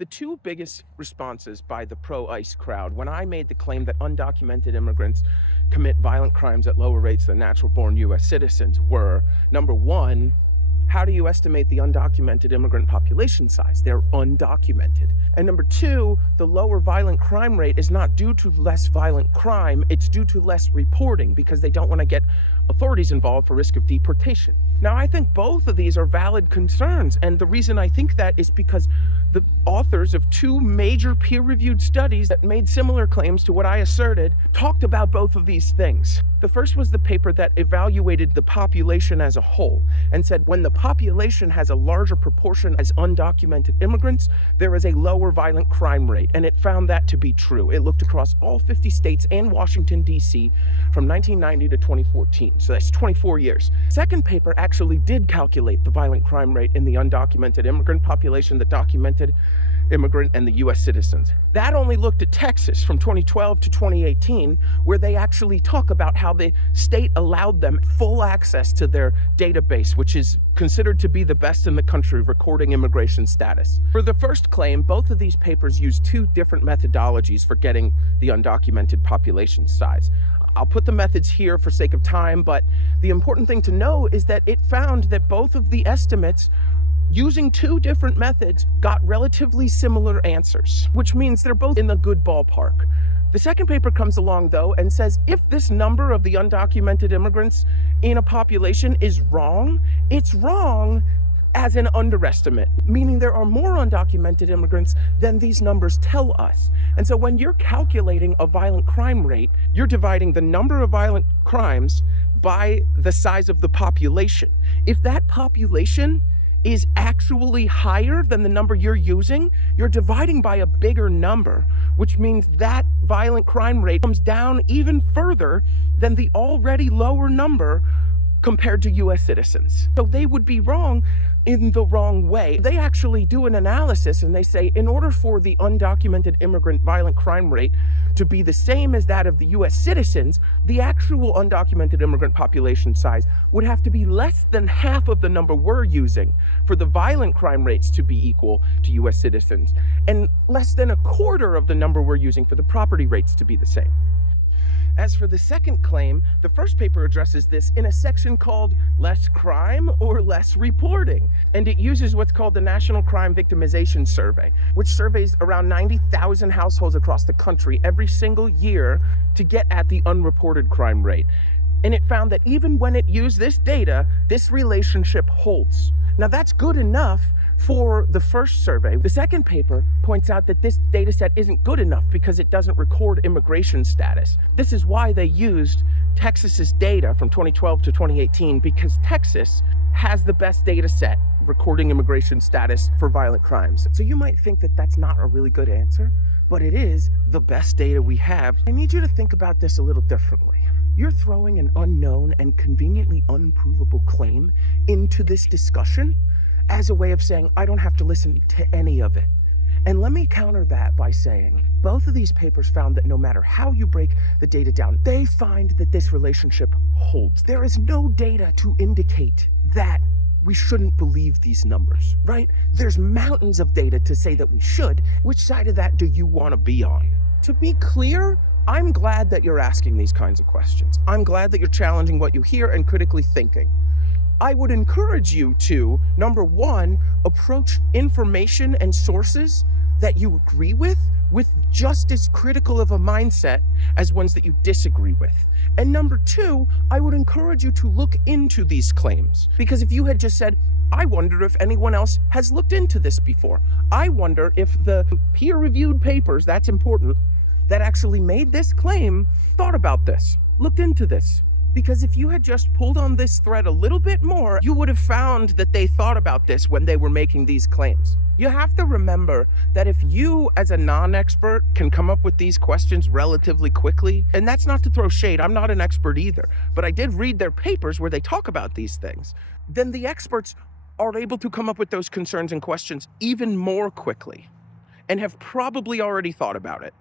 The two biggest responses by the pro-ICE crowd when I made the claim that undocumented immigrants commit violent crimes at lower rates than natural-born U.S. citizens were, number one, how do you estimate the undocumented immigrant population size? They're undocumented. And number two, the lower violent crime rate is not due to less violent crime, it's due to less reporting because they don't want to get authorities involved for risk of deportation. Now, I think both of these are valid concerns, and the reason I think that is because the authors of two major peer-reviewed studies that made similar claims to what I asserted talked about both of these things. The first was the paper that evaluated the population as a whole and said when the population has a larger proportion as undocumented immigrants, there is a lower violent crime rate, and it found that to be true. It looked across all 50 states and Washington, D.C. from 1990 to 2014, so that's 24 years. Second paper actually did calculate the violent crime rate in the undocumented immigrant population, the documented immigrant, and the U.S. citizens. That only looked at Texas from 2012 to 2018, where they actually talk about how the state allowed them full access to their database, which is considered to be the best in the country recording immigration status. For the first claim, both of these papers use two different methodologies for getting the undocumented population size. I'll put the methods here for sake of time, but the important thing to know is that it found that both of the estimates using two different methods got relatively similar answers, which means they're both in the good ballpark. The second paper comes along, though, and says if this number of the undocumented immigrants in a population is wrong, it's wrong as an underestimate, meaning there are more undocumented immigrants than these numbers tell us. And so when you're calculating a violent crime rate, you're dividing the number of violent crimes by the size of the population. If that population is actually higher than the number you're using, you're dividing by a bigger number, which means that violent crime rate comes down even further than the already lower number compared to U.S. citizens. So they would be wrong in the wrong way. They actually do an analysis and they say in order for the undocumented immigrant violent crime rate to be the same as that of the U.S. citizens, the actual undocumented immigrant population size would have to be less than half of the number we're using for the violent crime rates to be equal to U.S. citizens, and less than a quarter of the number we're using for the property rates to be the same. As for the second claim, the first paper addresses this in a section called Less Crime or Less Reporting, and it uses what's called the National Crime Victimization Survey, which surveys around 90,000 households across the country every single year to get at the unreported crime rate. And it found that even when it used this data, this relationship holds. Now that's good enough for the first survey. The second paper points out that this data set isn't good enough because it doesn't record immigration status. This is why they used Texas's data from 2012 to 2018, because Texas has the best data set recording immigration status for violent crimes. So you might think that that's not a really good answer, but it is the best data we have. I need you to think about this a little differently. You're throwing an unknown and conveniently unprovable claim into this discussion as a way of saying, I don't have to listen to any of it. And let me counter that by saying, both of these papers found that no matter how you break the data down, they find that this relationship holds. There is no data to indicate that we shouldn't believe these numbers, right? There's mountains of data to say that we should. Which side of that do you want to be on? To be clear, I'm glad that you're asking these kinds of questions. I'm glad that you're challenging what you hear and critically thinking. I would encourage you to, number one, approach information and sources that you agree with just as critical of a mindset as ones that you disagree with. And number two, I would encourage you to look into these claims. Because if you had just said, I wonder if anyone else has looked into this before. I wonder if the peer-reviewed papers, that's important, that actually made this claim thought about this, looked into this. Because if you had just pulled on this thread a little bit more, you would have found that they thought about this when they were making these claims. You have to remember that if you, as a non-expert, can come up with these questions relatively quickly, and that's not to throw shade, I'm not an expert either, but I did read their papers where they talk about these things, then the experts are able to come up with those concerns and questions even more quickly and have probably already thought about it.